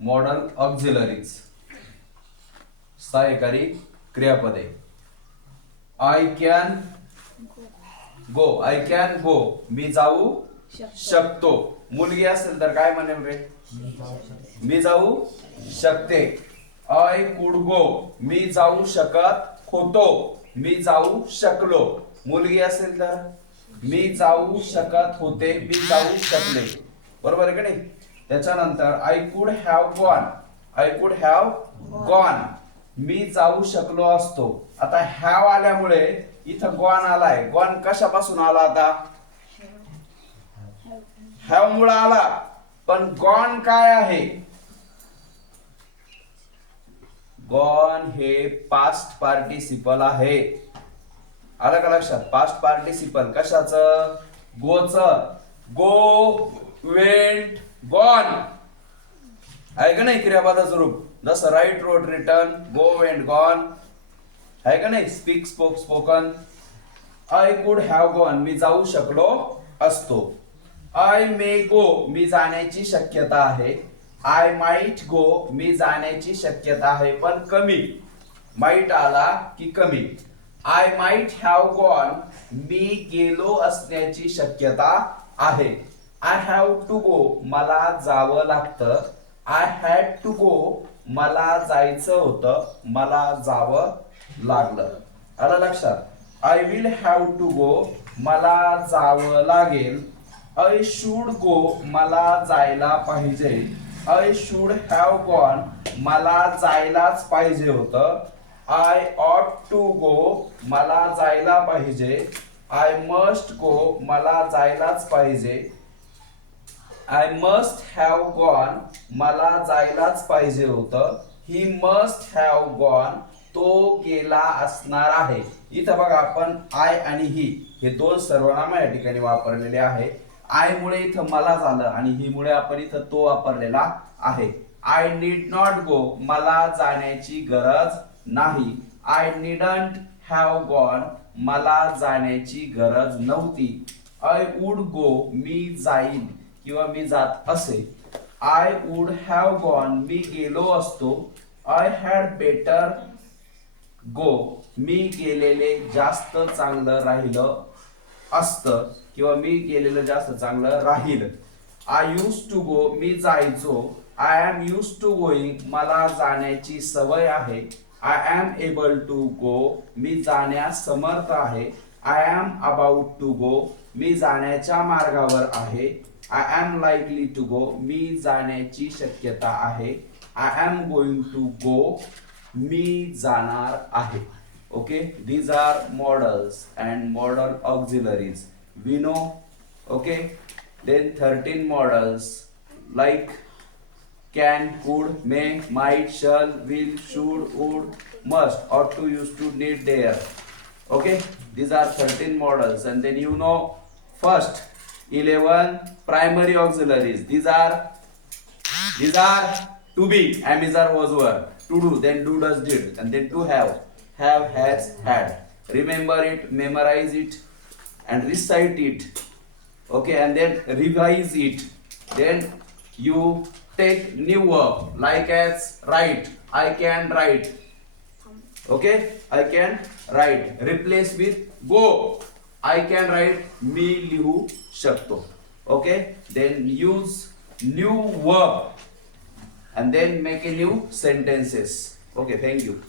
Model auxiliaries सहाय्यकारी क्रियापदे. I can go मी जाऊ शकतो. मुलगी असेल तर काय म्हणेल रे? मी जाऊ शकते. आय कुड गो मी जाऊ शकत होतो. मी जाऊ शकलो. मुलगी असेल तर मी जाऊ शकत होते. मी जाऊ शकले. बरोबर आहे का नाही? त्याच्यानंतर आय कुड हॅव गॉन मी जाऊ शकलो असतो. आता हॅव आल्यामुळे इथं गॉन आलाय. गॉन कशापासून आला? आता हॅव मुळे आला. पण गॉन काय आहे? गॉन हे पास्ट पार्टिसिपल आहे. आलं का लक्षात? पास्ट पार्टिसिपल कशाचं? गोच. गो वेंट गॉन आहे का नाही क्रियापदाचं रूप? जसं write wrote written, go went gone आहे का नाही? Speak spoke spoken. I could have gone मी जाऊ शकलो असतो. आय मे गो मी जाण्याची शक्यता आहे. आय माइट गो मी जाण्याची शक्यता आहे पण कमी. माइट आला की कमी. आय माइट हॅव गॉन मी गेलो असण्याची शक्यता आहे. आय हॅव टू गो मला जावं लागतं. आय हॅड टू गो मला जायचं होतं. मला जावं लागलं. आलं लक्षात? I will have to go मला जावं लागेल. आय शुड गो मला जायला पाहिजे. आय शुड हॅव गॉन मला जायलाच पाहिजे होतं. आय ऑट टू गो मला जायला पाहिजे. आय मस्ट गो मला जायलाच पाहिजे. आय मस्ट हॅव गॉन मला जायलाच पाहिजे होतं. ही मस्ट हॅव गॉन तो गेला असणार आहे. इथं बघा आपण आय आणि ही हे दोन सर्वनाम या ठिकाणी वापरलेले आहे. आय मुळे इथं मला झालं आणि ही मुळे आपण इथं तो वापरलेला आहे. आय नीड नॉट गो मला जाण्याची गरज नाही. आय नीडंट हॅव गॉन मला जाण्याची गरज नव्हती. आय वुड गो मी जाईन किंवा मी जात असे. आय वुड हॅव गॉन मी गेलो असतो. आय हॅड बेटर गो मी गेलेले जास्त चांगलं राहिलं असतं किंवा मी गेलेलं जास्त चांगलं राहील. आय यूज टू गो मी जायचो. I am use to going मला जाण्याची सवय आहे. I am able to go मी जाण्यास समर्थ आहे. I am about to go मी जाण्याच्या मार्गावर आहे. I am likely to go मी जाण्याची शक्यता आहे. I am going to go मी जाणार आहे. Okay, these are modals and modal auxiliaries we know. Okay, then 13 modals like can, could, may, might, shall, will, should, would, must, ought to, used to, need, dare. Okay, these are 13 modals. And then you know first 11 primary auxiliaries. These are to be, am, is, are, was, were. To do, then do, does, did, and then to have, has, had. Remember it, memorize it, and recite it. Okay, and then revise it. Then you take new verb like as write. I can write. Okay, I can write. Replace with go. I can write. मी लिहू शकतो. Okay, then use new verb and then make a new sentences. Okay, thank you.